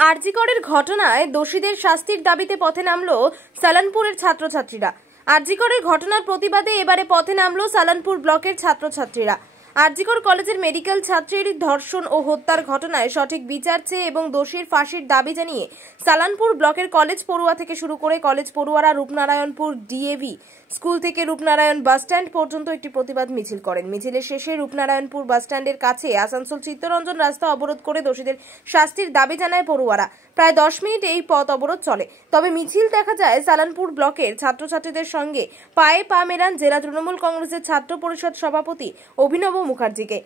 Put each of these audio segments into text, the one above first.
আরজিকরের ঘটনায় দোষীদের শাস্তির দাবিতে পথে নামলো সালানপুরের ছাত্রছাত্রীরা। আরজিকরের ঘটনার প্রতিবাদে এবারে পথে নামলো সালানপুর ব্লকের ছাত্রছাত্রীরা। আরজিকর কলেজের মেডিকেল ছাত্রীর ধর্ষণ ও হত্যার ঘটনায় সঠিক বিচার চেয়ে এবং দোষীর ফাঁসির দাবি জানিয়ে সালানপুর ব্লকের কলেজ পড়ুয়া থেকে শুরু করে কলেজ পড়ুয়ারা রূপনারায়ণপুর ডিএভি স্কুল থেকে রূপনারায়ণ বাসস্ট্যান্ড পর্যন্ত একটি প্রতিবাদ মিছিল করেন। মিছিলের শেষে রূপনারায়ণপুর বাসস্ট্যান্ডের কাছে আসানসোল চিত্তরঞ্জন রাস্তা অবরোধ করে দোষীদের শাস্তির দাবি জানায় পড়ুয়ারা। প্রায় 10 মিনিট এই পথ অবরোধ চলে। তবে মিছিল দেখা যায় সালানপুর ব্লকের ছাত্রছাত্রীদের সঙ্গে পায়ে পা মেলান জেলা তৃণমূল কংগ্রেসের ছাত্র পরিষদ সভাপতি অভিনব মুখার্জিকে।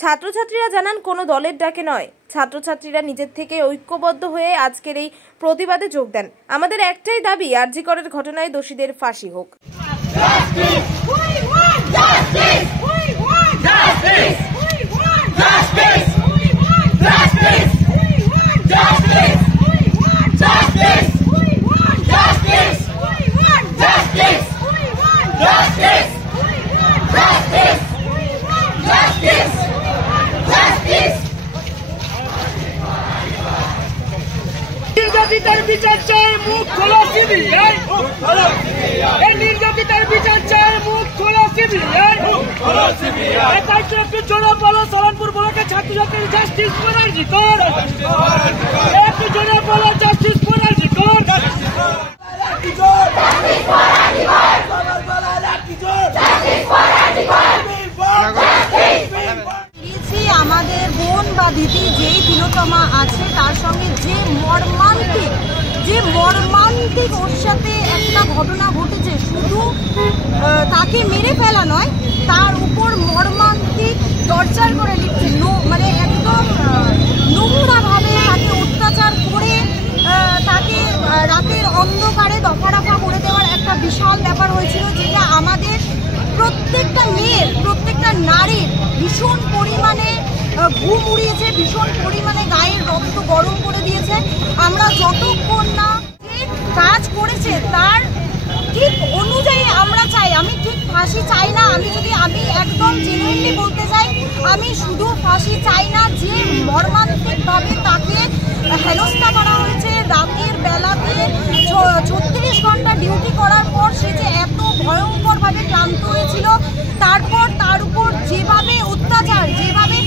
ছাত্রছাত্রীরা জানান কোনো দলের ডাকে নয়, ছাত্রছাত্রীরা নিজের থেকে ঐক্যবদ্ধ হয়ে আজকের এই প্রতিবাদে যোগ দেন। আমাদের একটাই দাবি, আরজিকরের ঘটনায় দোষীদের ফাঁসি হোক। নির্যাতিতার বিচার চাই, মুখ খোলা সিবিআই। এই নির্যাতিতার বিচার চাই, মুখ খোলা সিবিআই। একটু জোরে বলো, সালানপুর ব্লকের ছাত্রছাত্রী জাস্টিস ফর আরজিকর। একটু জোরে বলো, জাস্টিস ফর আরজিকর। আমাদের বোন বা দিদি যেই তিলোত্তমা আছে তার সঙ্গে যে মর্মান্তিক ওর সাথে একটা ঘটনা ঘটেছে, শুধু তাকে মেরে ফেলা নয়, তার উপর মর্মান্তিক টর্চার করে দিচ্ছে, মানে একদম নোংরাভাবে তাকে অত্যাচার করে তাকে রাতের অন্ধকারে দফা করে দেওয়ার একটা বিশাল ব্যাপার হয়েছিল, যেটা আমাদের প্রত্যেকটা মেয়ের, প্রত্যেকটা নারীর ভীষণ পরিমাণে ঘুম উড়িয়েছে, ভীষণ পরিমাণে গায়ের রক্ত গরম করে দিয়েছে। আমরা যতক্ষণ না কাজ করেছে তার ঠিক অনুযায়ী আমরা চাই, আমি ঠিক ফাঁসি চাই না। আমি একদম জেনুইনলি বলতে চাই, আমি শুধু ফাঁসি চাই না, যে মর্মান্তিকভাবে তাকে হেনস্থা করা হয়েছে, রাতের বেলাতে 36 ঘন্টা ডিউটি করার পর সে যে এত ভয়ঙ্করভাবে ক্লান্ত হয়েছিল, তারপর তার উপর যেভাবে অত্যাচার, যেভাবে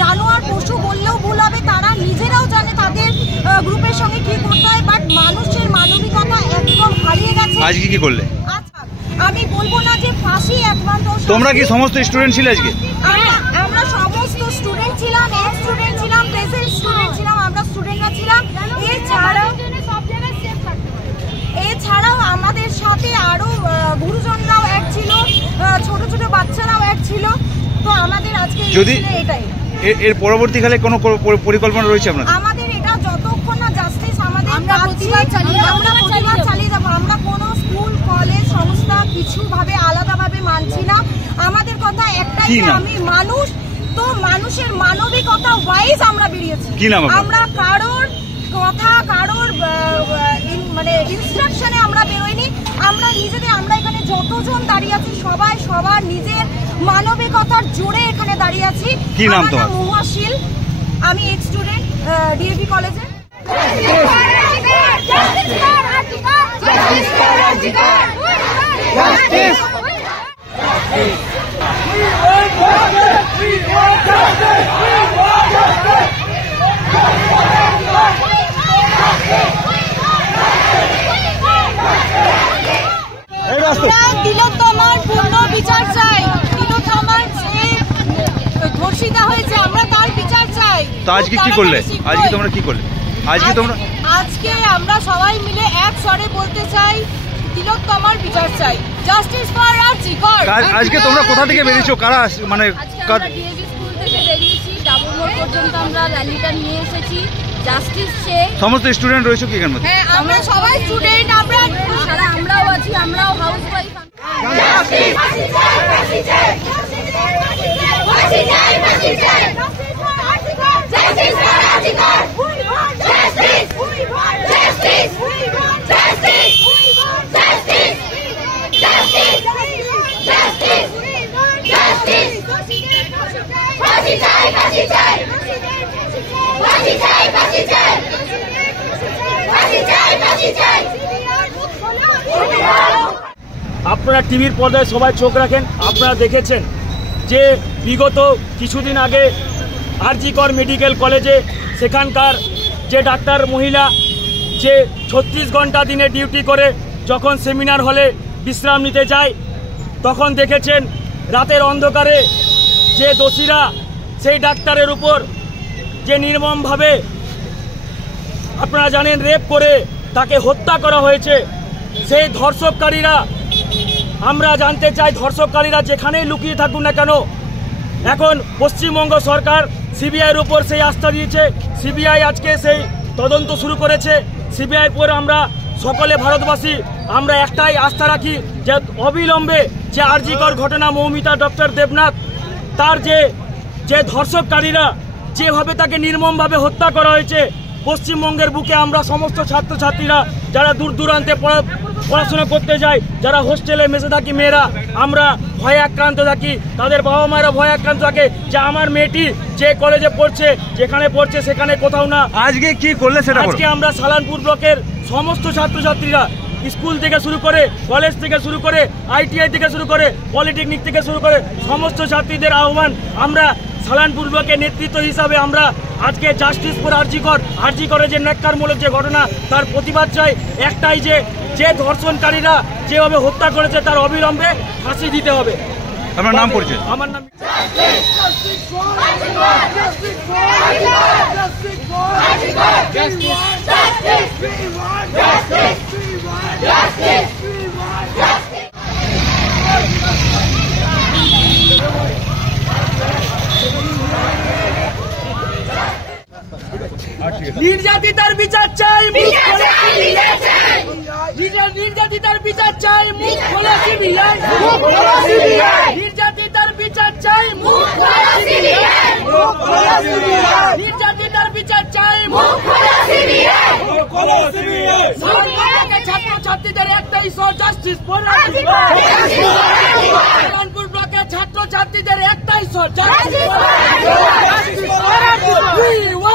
জানোয়ার পশু বললেও ভুল হবে, তারা নিজেরাও জানে তাদের গ্রুপের সঙ্গে কি করতে হয়, বাট মানুষের মানবিকতা একদম হারিয়ে গেছে। আজকে কি করলে? আচ্ছা, আমি বলবো না যে ফাঁসি একমাত্র। তোমরা কি সমস্ত স্টুডেন্ট ছিলে আজকে? আমরা সমস্ত স্টুডেন্ট ছিলাম, এক্স স্টুডেন্ট ছিলাম, প্রেজেন্ট স্টুডেন্ট ছিলাম, আমরা স্টুডেন্টরা ছিলাম। এছাড়াও আমাদের সাথে আরো গুরুজনরাও এক ছিল, ছোট ছোট বাচ্চারাও এক ছিল। তো আমাদের আজকে এটাই। এর পরবর্তীকালে কোনো পরিকল্পনা রয়েছে আপনাদের? আমাদের এটা যতক্ষণ না জাস্টিস আমাদের, আমরা প্রতিবাদ চালিয়ে যাবো। আমরা কোনো স্কুল কলেজ সংস্থা কিছুভাবে আলাদাভাবে মানছি না। আমাদের কথা একটাই, আমি মানুষ, তো মানুষের মানবিকতা ওয়াইজ আমরা বেরিয়েছি। আমরা কারোর কথা, কারোর মানে ইনস্ট্রাকশনে আমরা বেরোইনি। আমরা এখানে যতজন দাঁড়িয়ে আছি সবাই সবার নিজের মানবিকতার জোরে এখানে দাঁড়িয়ে আছি। কি নাম তোমার? মুহাশিল, আমি এক্স স্টুডেন্ট ডিএভি কলেজে। তিলোত্তমার পূর্ণ বিচার চাই। তিলোত্তমার যে ধর্ষিতা হয়েছে, আমরা তার বিচার চাই। তো আজকে কি করলে? আজকে তোমরা কি করলে? আজকে আমরা সবাই মিলে এক স্বরে বলতে চাই, তিলোত্তমার বিচার চাই, জাস্টিস ফর আরজিকর। আজকে তোমরা কোথা থেকে বেরিয়েছো? কারা মানে ডিএভি স্কুল থেকে বেরিয়েছি, ডাবল মোড় পর্যন্ত আমরা র্যালিটা নিয়ে এসেছি। জাস্টিস চেয়ে সমস্ত স্টুডেন্ট রয়েছে কি এখানে? হ্যাঁ, আমরা সবাই স্টুডেন্ট, আমরাও আছি, আমরাও হাউস ওয়াইফ। ফাঁসি চাই, ফাঁসি চাই, ফাঁসি চাই, ফাঁসি চাই। আপনারা টিভির পর্দায় সবাই চোখ রাখেন, আপনারা দেখেছেন যে বিগত কিছুদিন আগে আরজিকর মেডিকেল কলেজে সেখানকার যে ডাক্তার মহিলা যে 36 ঘন্টা দিনে ডিউটি করে যখন সেমিনার হলে বিশ্রাম নিতে যায়, তখন দেখেছেন রাতের অন্ধকারে যে দোষীরা সেই ডাক্তারের উপর যে নির্মমভাবে আপনারা জানেন রেপ করে তাকে হত্যা করা হয়েছে। সেই ধর্ষককারীরা, আমরা জানতে চাই ধর্ষককারীরা যেখানেই লুকিয়ে থাকুন না কেন, এখন পশ্চিমবঙ্গ সরকার সিবিআইয়ের উপর সেই আস্থা দিয়েছে। সিবিআই আজকে সেই তদন্ত শুরু করেছে। সিবিআইয়ের উপর আমরা সকলে ভারতবাসী আমরা একটাই আস্থা রাখি যে অবিলম্বে যে আরজিকর ঘটনা মৌমিতা ডক্টর দেবনাথ তার যে ধর্ষককারীরা যেভাবে তাকে নির্মমভাবে হত্যা করা হয়েছে, পশ্চিমবঙ্গের বুকে আমরা সমস্ত ছাত্রছাত্রীরা যারা দূর দূরান্তে পড়াশোনা করতে যায়, যারা হোস্টেলে মেসে থাকি মেয়েরা, আমরা ভয়ে আক্রান্ত থাকি, তাদের বাবা মায়েরা ভয়ে আক্রান্ত থাকে যে আমার মেয়েটি যে কলেজে পড়ছে যেখানে পড়ছে সেখানে কোথাও না। আজকে কি করলে সেটা বলো। আজকে আমরা সালানপুর ব্লকের সমস্ত ছাত্রছাত্রীরা স্কুল থেকে শুরু করে কলেজ থেকে শুরু করে ITI থেকে শুরু করে পলিটেকনিক থেকে শুরু করে সমস্ত ছাত্রীদের আহ্বান, আমরা সালানপুর ব্লকের নেতৃত্ব হিসাবে আমরা আজকে জাস্টিস ফর আরজিকরের যে ন্যাক্কারমূলক যে ঘটনা তার প্রতিবাদ চাই। একটাই যে ধর্ষণকারীরা যেভাবে হত্যা করেছে তার অবিলম্বে ফাঁসি দিতে হবে। আপনার নাম পরিচয়? আমার নাম নির্যাতিতার বিচার চাই, নির্যাতিতার বিচার চাই, মুখ খোলা সিবিআই, নির্যাতিতার বিচার চাই, মুখ খোলা সিবিআই, নির্যাতিতার বিচার চাই, মুখ খোলা সিবিআই, ছাত্রছাত্রীদের একটাই জাস্টিস ফর আরজিকর, সালানপুর ব্লকের ছাত্রছাত্রীদের একটাই জাস্টিস ফর আরজিকর।